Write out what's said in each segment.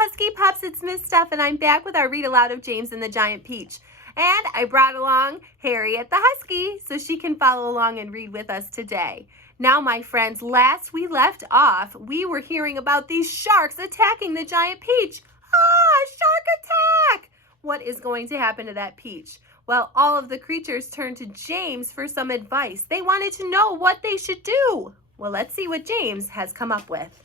Husky Pups, it's Miss Steph, and I'm back with our read aloud of James and the Giant Peach. And I brought along Harriet the Husky so she can follow along and read with us today. Now, my friends, last we left off, we were hearing about these sharks attacking the Giant Peach. Shark attack! What is going to happen to that peach? Well, all of the creatures turned to James for some advice. They wanted to know what they should do. Well, let's see what James has come up with.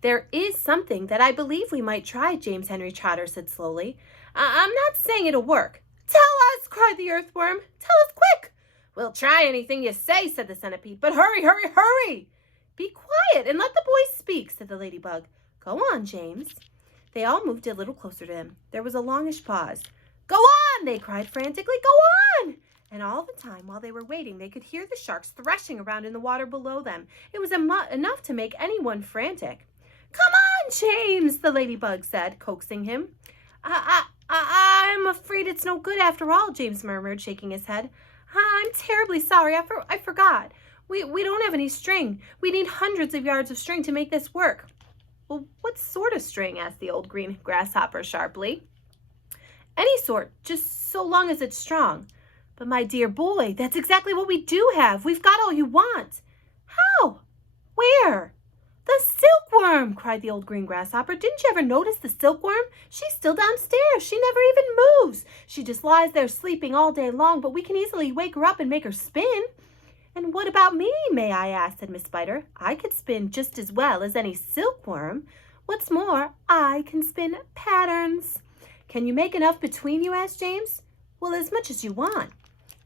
There is something that I believe we might try, James Henry Trotter said slowly. I'm not saying it'll work. Tell us, cried the earthworm. Tell us quick. We'll try anything you say, said the centipede, but hurry, hurry, hurry. Be quiet and let the boys speak, said the ladybug. Go on, James. They all moved a little closer to him. There was a longish pause. Go on, they cried frantically. Go on. And all the time while they were waiting, they could hear the sharks threshing around in the water below them. It was enough to make anyone frantic. Come on, James, the ladybug said, coaxing him. I'm afraid it's no good after all, James murmured, shaking his head. I'm terribly sorry. I forgot. We don't have any string. We need hundreds of yards of string to make this work. Well, what sort of string? Asked the old green grasshopper sharply. Any sort, just so long as it's strong. But my dear boy, that's exactly what we do have. We've got all you want. How? Where? The silkworm, cried the old green grasshopper. Didn't you ever notice the silkworm? She's still downstairs. She never even moves. She just lies there sleeping all day long, but we can easily wake her up and make her spin. And what about me, may I ask, said Miss Spider. I could spin just as well as any silkworm. What's more, I can spin patterns. Can you make enough between you, asked James. Well, as much as you want.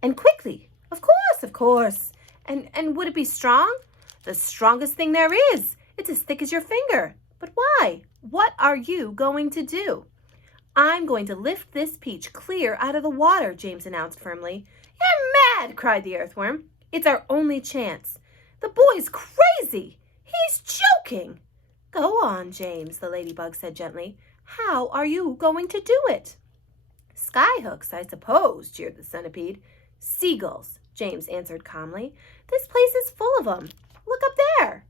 And quickly. Of course, of course. And would it be strong? The strongest thing there is. It's as thick as your finger. But why? What are you going to do? I'm going to lift this peach clear out of the water, James announced firmly. You're mad, cried the earthworm. It's our only chance. The boy's crazy. He's joking. Go on, James, the ladybug said gently. How are you going to do it? Skyhooks, I suppose, jeered the centipede. Seagulls, James answered calmly. This place is full of them. Look up there.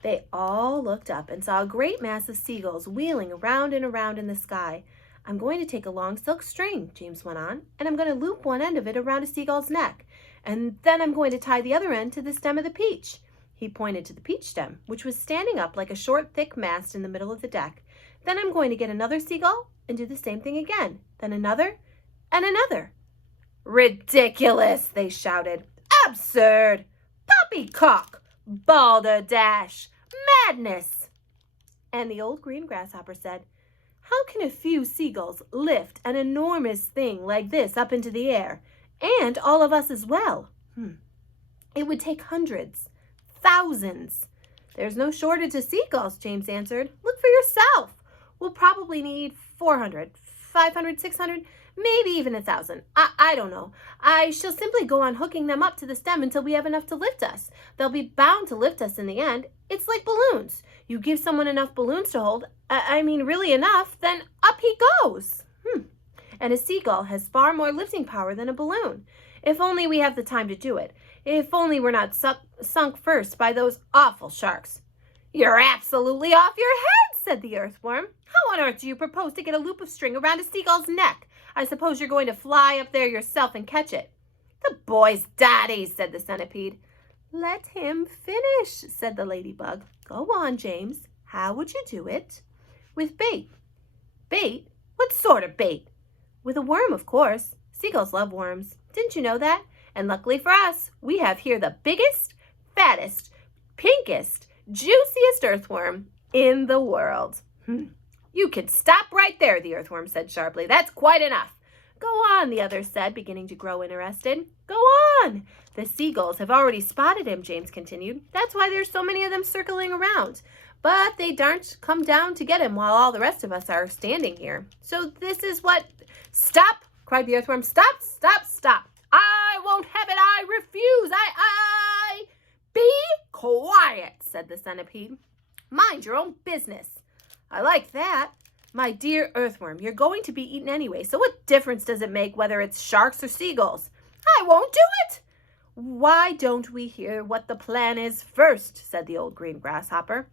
They all looked up and saw a great mass of seagulls wheeling around and around in the sky. I'm going to take a long silk string, James went on, and I'm going to loop one end of it around a seagull's neck, and then I'm going to tie the other end to the stem of the peach. He pointed to the peach stem, which was standing up like a short, thick mast in the middle of the deck. Then I'm going to get another seagull and do the same thing again, then another and another. Ridiculous, they shouted. Absurd! Poppycock! Balderdash! Madness! And the old green grasshopper said, how can a few seagulls lift an enormous thing like this up into the air? And all of us as well. It would take hundreds, thousands. There's no shortage of seagulls, James answered. Look for yourself. We'll probably need 400, 500, 600, maybe even 1,000. I don't know. I shall simply go on hooking them up to the stem until we have enough to lift us. They'll be bound to lift us in the end. It's like balloons. You give someone enough balloons to hold, really enough, then up he goes. And a seagull has far more lifting power than a balloon. If only we have the time to do it. If only we're not sunk first by those awful sharks. You're absolutely off your head, said the earthworm. How on earth do you propose to get a loop of string around a seagull's neck? I suppose you're going to fly up there yourself and catch it. The boy's daddy, said the centipede. Let him finish, said the ladybug. Go on, James. How would you do it? With bait. Bait? What sort of bait? With a worm, of course. Seagulls love worms. Didn't you know that? And luckily for us, we have here the biggest, fattest, pinkest, juiciest earthworm in the world. You can stop right there, the earthworm said sharply. That's quite enough. Go on, the others said, beginning to grow interested. Go on. The seagulls have already spotted him, James continued. That's why there's so many of them circling around. But they daren't come down to get him while all the rest of us are standing here. So this is what... Stop, cried the earthworm. Stop, stop, stop. I won't have it. I refuse. I... Be quiet, said the centipede. Mind your own business. I like that. My dear earthworm, you're going to be eaten anyway, so what difference does it make whether it's sharks or seagulls? I won't do it. Why don't we hear what the plan is first, said the old green grasshopper.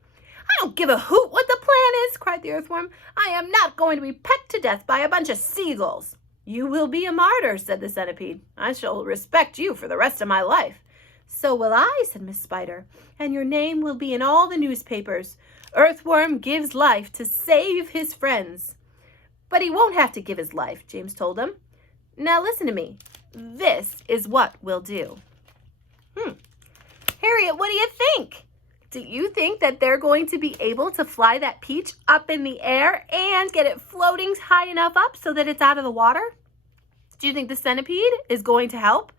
I don't give a hoot what the plan is, cried the earthworm. I am not going to be pecked to death by a bunch of seagulls. You will be a martyr, said the centipede. I shall respect you for the rest of my life. So will I, said Miss Spider, and your name will be in all the newspapers. Earthworm gives life to save his friends. But he won't have to give his life, James told him. Now listen to me. This is what we'll do. Harriet, what do you think? Do you think that they're going to be able to fly that peach up in the air and get it floating high enough up so that it's out of the water? Do you think the centipede is going to help?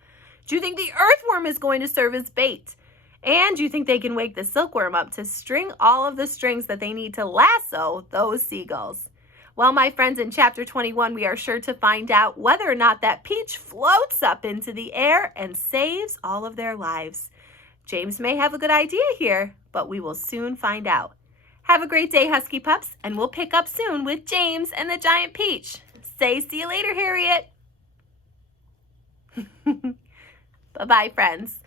Do you think the earthworm is going to serve as bait? And do you think they can wake the silkworm up to string all of the strings that they need to lasso those seagulls? Well, my friends, in chapter 21, we are sure to find out whether or not that peach floats up into the air and saves all of their lives. James may have a good idea here, but we will soon find out. Have a great day, Husky Pups, and we'll pick up soon with James and the Giant Peach. Say see you later, Harriet. Bye-bye, friends.